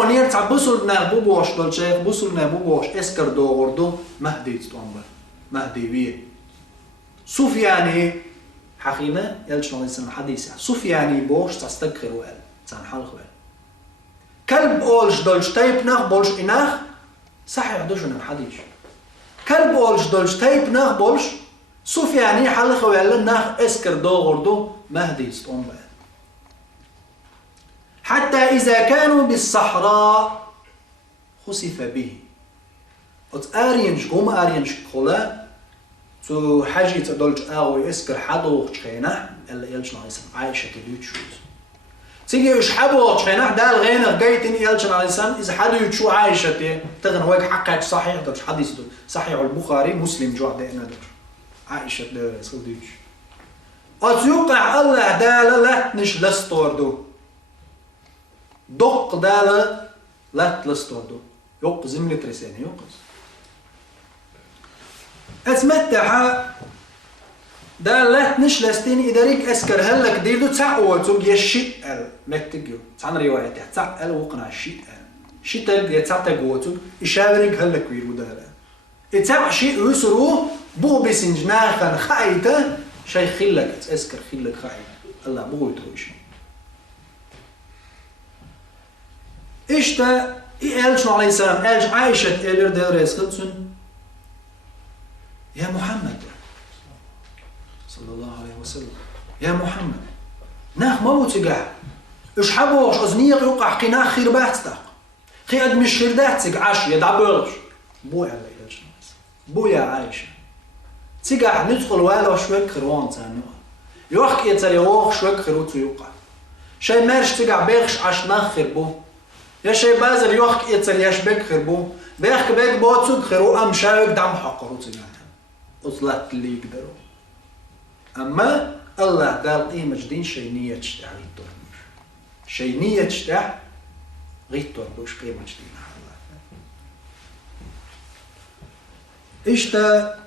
ونير تعبسوا لنا بوبوش دول شيخ بوسوا لنا بوبوش اسكر دوغردو مهدي تطنبر مهدي بيه سفياني حقينا يلش نوع الإنسان حديث سفياني بوش تستكخر وقال تسان حلق وقال كلب أولش دولش تايب ناخ بولش إناخ صحيح دوشنا الحديث كلب أولش دولش تايب ناخ بولش سفياني حلق وقال ناخ اسكر دوغردو مهدي تطنبر حتى إذا كانوا بالصحراء خسف به أرينش قوم أرينش قولا تو حاجة تدولج أغوي إسكر حدوغ تخينح إلا يلش نعيسان عايشة تدوت شوز تيجي إش حدوغ تخينح دال غينغ جايتين يلش نعيسان إذا حدوت شو عايشة تغن واق حقاك صحيح دوش حديث دو صحيح البخاري مسلم جوع دينا دوش عايشة دوش أتيوقع الله دال لا نش لستور دو دق دال لا تلستور دو يوق زملة رساني يوقز أتمتع دال لا تنش لستين إداريك أسكر هلك ديدو تعوتو يشيء متجو تعن رواية تعال وقنا الشيء شيء يتعتق وتو إشارك هلك ويرو دالا يتع شيء يسرو بو بسنجناخا خايته شيء خلك أسكر خلك خايته الله بو يتروش إشتا إيلش عليه السلام إيلش عايشة إيلر دير يسكتسن يا محمد صلى الله عليه وسلم يا محمد ناخ ما بوتقع إيش حبوش أزنيق يوقع قناخ خير باحتاق خي أد مش خير داحتك عاش يدعبرش بويا على إيلش بويا عايشة تقع ندخل والا شوك خروان تانو يوخ يتالي ووخ شوك خروتو يوقع شي مارش تقع بيخش عاش ناخر بو يا شي بازل يوخ يتالي يشبك خربو بيخ بيك بوتو خرو أم شاوك دعم حقرو تقع أطلعت اللي يقدروا أما الله قال قيمة جدين شيء نية تشتع غير تربوش شيء نية تشتع غير تربوش قيمة جدين إشتا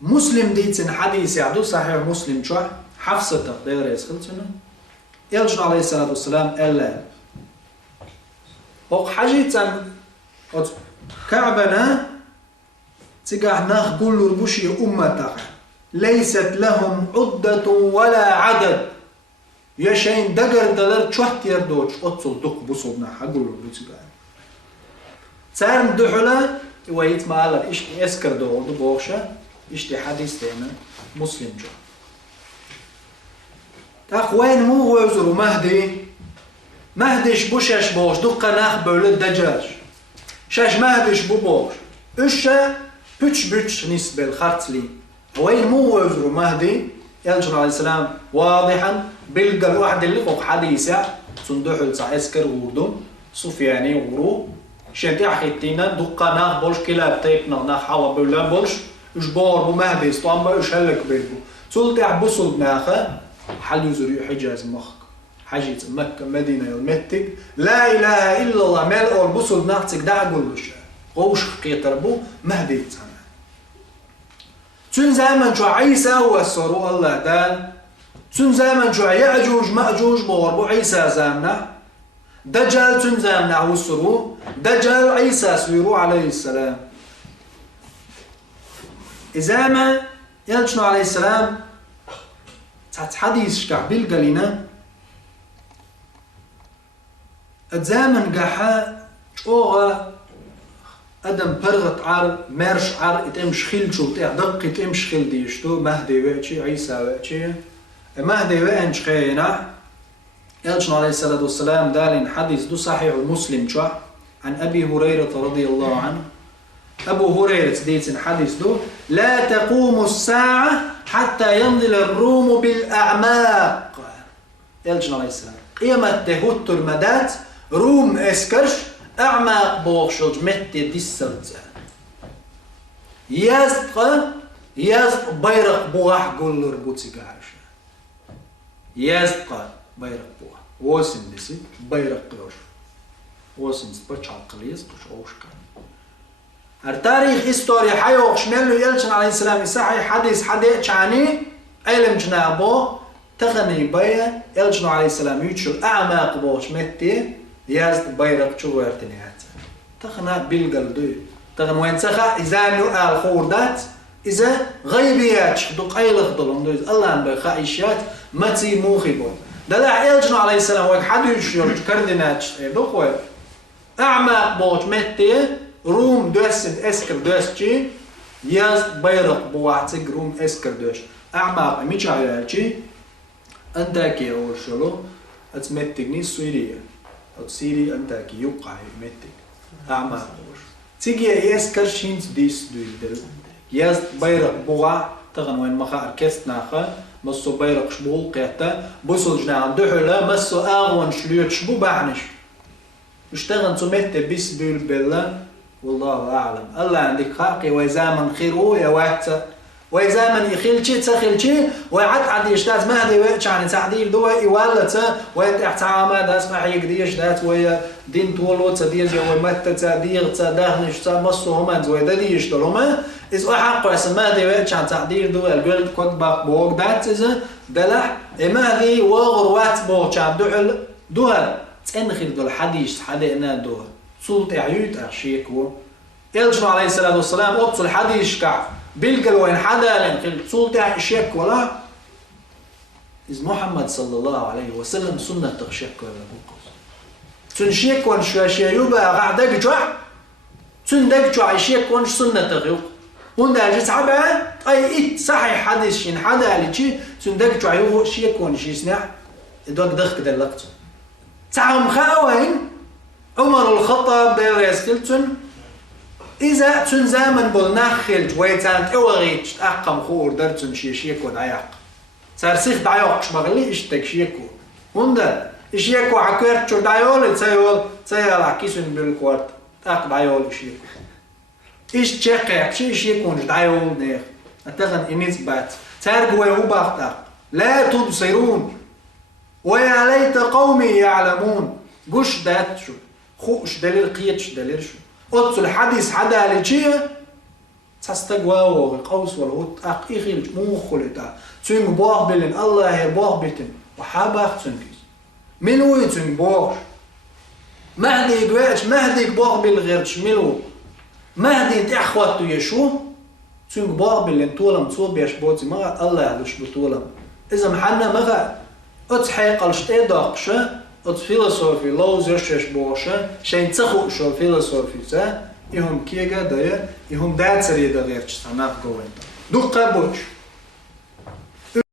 مسلم ديتن حديث يعدو صحيح مسلم شو حفصة تقدير يسخلتنا يلجن عليه الصلاة والسلام ألا وق حاجيتن كعبنا تقع ناخ كل ربوشي أمتك ليست لهم عدة ولا عدد يشين دقر دلر تشوهت يردوش أتصل دق بصوبنا حقول ربوشي تسارم دحولا ويت معالا إشتي أسكر دو بوغشة إشتي حديث دينا مسلم جو أخوين مو وزرو مهديش بوشش بوش دقا ناخ بولد دجاج شاش مهديش بو بوش إشا بوش نسبة الخرطلي وين مو وزرو مهدي يلجن عليه السلام واضحا بلقى الواحد اللي فوق حديثة صندوح لسا اسكر وردو سفياني ورو شنتي حيتينا دقا ناخ بولش كلاب تيبنا ناخ حوا بولا بولش اش بور بو مهدي اسطنبا اش هلك بيربو سلطي عبسو بناخا حل يزري حجاز مخك حاجة مكة مدينة يومتك لا إله إلا الله مال أول بسل بناختك دع قلوش قوش قيتربو مهدي تسمع تون زمن شو عيسى وسرو الله دال تون زمن شو يأجوج مأجوج بوربو عيسى زمنا دجال تون زمنا وسرو دجال عيسى سويرو عليه السلام إذا ما يلجنو عليه السلام حديث شكعبيل قالينا الزمن قاحا شوغا أدم برغت عار مرش عار إتمش خيل شو تاع دق إتمش خيل ديشتو مهدي وقتي عيسى وقتي مهدي وقنش خينا يلجن عليه الصلاة والسلام دالين حديث دو صحيح المسلم شو عن أبي هريرة رضي الله عنه أبو هريرة ديتن حديث دو لا تقوم الساعة حتى ينزل الروم بالأعماق يلجن عليه السلام قيمة تهوت المدات روم اسكرش أعماق بوغشوج متى ديسلت يزق بيرق بوح قول ربوتي قاعش يزق بيرق بوح واسم ديسي بيرق قروش واسم سبتش عقليز قش أوشكا التاريخ إستوري حيوغ شمالو يلجن عليه السلام يساحي حديث حديث عني علم جنابو تغني بيا يلجن عليه السلام يتشو أعماق بوغش متى ياز بيرق شو ورتنيات تخنا بالقل دوي تخن وين سخا إذا نوع الخوردات إذا غيبيات دوق أي لخضلهم دوي الله عن بخايشات متي موخبو دلع إلجنا عليه السلام وين حد يشير كردنات دوقوا أعمى بوش متى روم دوسن اسكر دوسجي ياز بيرق بوعتك روم اسكر دوش أعمى ميش على أنت كي أول شلو أتمتقني سوريا أو سيري أنت كي يقع يمتق أعمى تيجي اسكر شينت ديس دويدل ياز بيرق بوع تغن وين مخا أركست ناخا مسو بيرق شبول قيتا بوصل جنان دحلا مسو أغوان شليوت شبو بعنش اشتغل تمت بس بالله والله أعلم الله عندك خاقي وزامن خيره يا وقت وزامن يخيلشي تخيلشي وعد عاد يشتاز ما هذا وقت عن تعديل دوا يولت ويتعامل داس ما يقديش دات ويا دين تولو تدير جو مت تدير تدهنش تمسو هما زوي دديش دلوما إذا حق اسم هذا وقت عن تعديل دوا الجلد كود باق بوق دات إذا دلح ما هذه وغر وقت بوق عن دحل دوها تنخل دول حديش حدينا دوها صوت عيوت أشيكو يلجنا عليه الصلاة والسلام أبصل حديش كعب بيلقى وين حدا لنخل صوت أشيك ولا إذ محمد صلى الله عليه وسلم سنة تغشيك ولا بوقص تنشيك وانش أشيوبا قاعدك جوع تندك جوع أشيك وانش سنة تغيوق هنا جت عبا أي صحيح حديث شين حدا لشي تندك جوع يوه شيك وانش يسنع إدوك دخك دلقته تعهم خاوين عمر الخطاب ديريس كلتن إذا تن زمن بالنخل ويتانت أوغيتش أقم خور درتن شيشيكو دعيق صار سيخ دعيقش مغلي إشتك شيكو هندا إشيكو عكويرت شو دعيول تسيال عكيسون بالكوارت أق دعيول إشيكو إيش تشيقيق شي إشيكو نش دعيول نيخ أتغن إنيس بات تارقوا يوباق لا تبصرون ويا ليت قومي يعلمون قش دات شو خوش دليل قيتش دليل شو قلت الحديث حدا لشيء تستقوى القوس والهوت أقيخي موخلتا تنج بوغ بلن الله يبوغ بتن وحاباق تنجز ملوي تنج بوغ مهدي يقويش مهدي يبوغ بالغيرش ملو مهدي تأخواتو يشو تنج بوغ بلن طولم تصوب يشبوتي مغا الله يعلوش بطولم إذا محنا مغا أتحيقلش تيداقشا أت فيلسوفي لو زرشش بوشا شين تخو شو فيلسوفي تا يهم كيجا دايا يهم داتري دا غيرش تناف قوين دوق قبوش